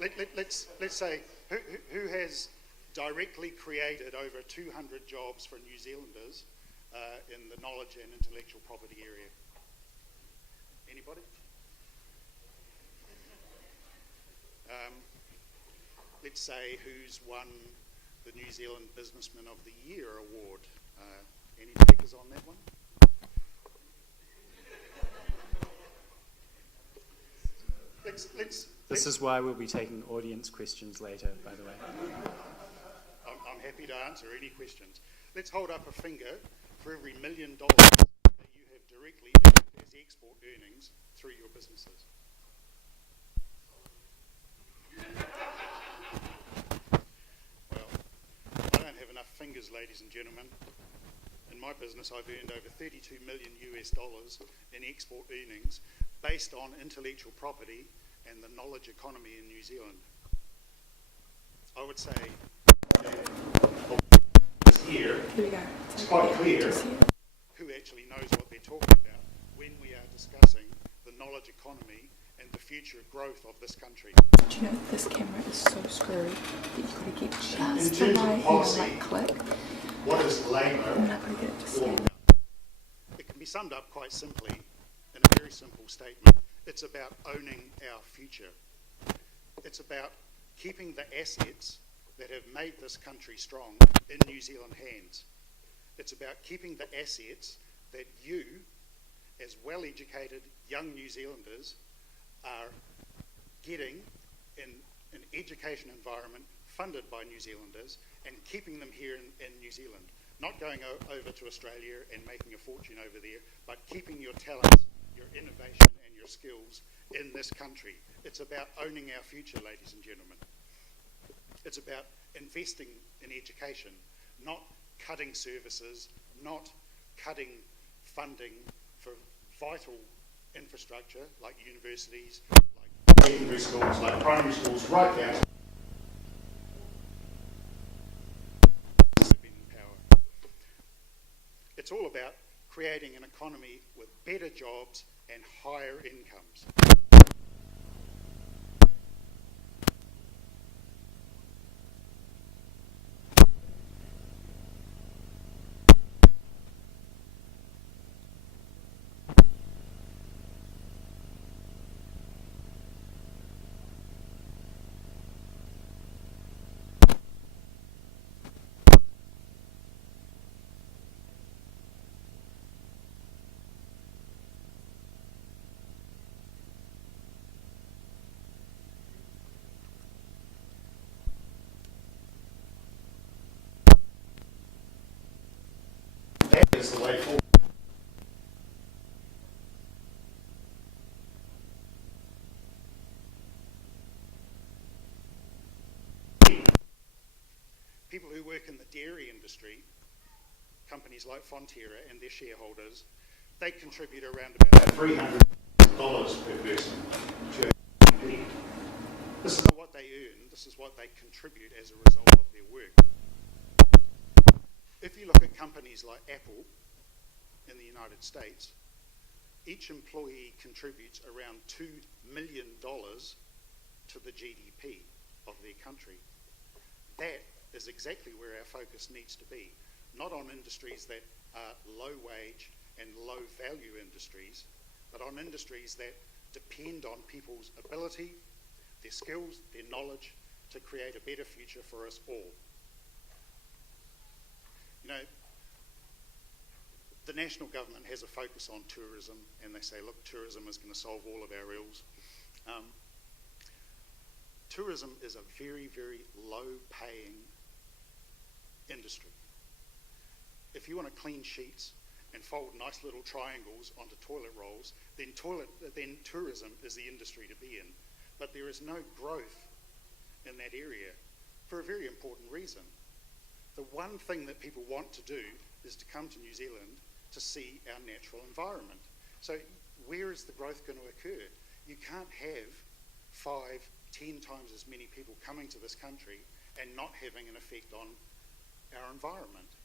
let's say who has directly created over 200 jobs for New Zealanders in the knowledge and intellectual property area? Anybody? Let's say who's won the New Zealand Businessman of the Year award. Any takers on that one? This is why we'll be taking audience questions later, by the way. I'm happy to answer any questions. Let's hold up a finger for every $1 million that you have directly earned as export earnings through your businesses. Well, I don't have enough fingers, ladies and gentlemen. In my business, I've earned over $32 million in export earnings based on intellectual property and the knowledge economy in New Zealand. I would say here it's quite clear who actually knows what they're talking about when we are discussing the knowledge economy and the future growth of this country. Do you know this camera is so screwy that you've got to get just the right click. What is labour? And I've got to get it to scan. It can be summed up quite simply in a very simple statement. It's about owning our future. It's about keeping the assets that have made this country strong in New Zealand hands. It's about keeping the assets that you, as well-educated young New Zealanders, are getting in an education environment funded by New Zealanders and keeping them here in New Zealand. Not going over to Australia and making a fortune over there, but keeping your talents, your innovation and your skills in this country. It's about owning our future, ladies and gentlemen. It's about investing in education, not cutting services, not cutting funding for vital infrastructure like universities, like secondary schools, like primary schools, right down to power. It's all about creating an economy with better jobs and higher incomes. That is the way forward. People who work in the dairy industry, companies like Fonterra and their shareholders, they contribute around about $300 per person to GDP. This is not what they earn, this is what they contribute as a result of their work. If you look at companies like Apple in the United States, each employee contributes around $2 million to the GDP of their country. That is exactly where our focus needs to be, not on industries that are low wage and low value industries, but on industries that depend on people's ability, their skills, their knowledge to create a better future for us all. You know, the national government has a focus on tourism, and they say, look, tourism is going to solve all of our ills. Tourism is a very, very low-paying industry. If you want to clean sheets and fold nice little triangles onto toilet rolls, then tourism is the industry to be in. But there is no growth in that area for a very important reason. The one thing that people want to do is to come to New Zealand to see our natural environment. So where is the growth going to occur? You can't have 5, 10 times as many people coming to this country and not having an effect on our environment.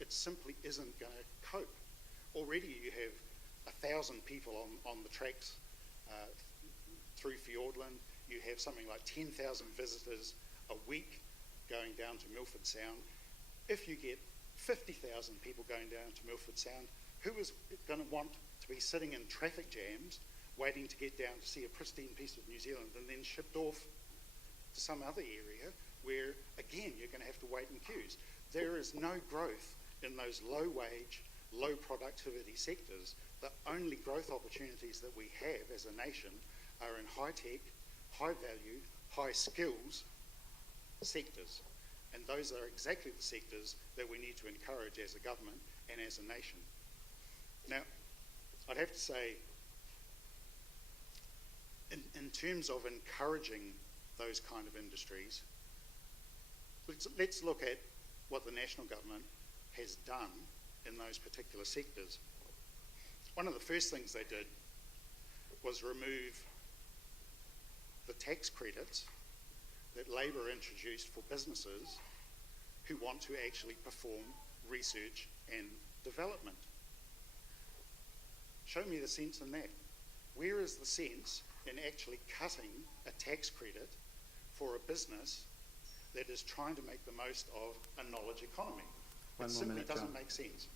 It simply isn't going to cope. Already you have 1,000 people on the tracks through Fiordland, you have something like 10,000 visitors a week going down to Milford Sound. If you get 50,000 people going down to Milford Sound, who is going to want to be sitting in traffic jams waiting to get down to see a pristine piece of New Zealand and then shipped off to some other area where, again, you're going to have to wait in queues? There is no growth in those low-wage, low-productivity sectors. The only growth opportunities that we have as a nation are in high-tech, high-value, high-skills sectors. And those are exactly the sectors that we need to encourage as a government and as a nation. Now, I'd have to say, in terms of encouraging those kind of industries, let's look at what the national government has done in those particular sectors. One of the first things they did was remove the tax credits that Labor introduced for businesses who want to actually perform research and development. Show me the sense in that. Where is the sense in actually cutting a tax credit for a business that is trying to make the most of a knowledge economy? It simply doesn't make sense.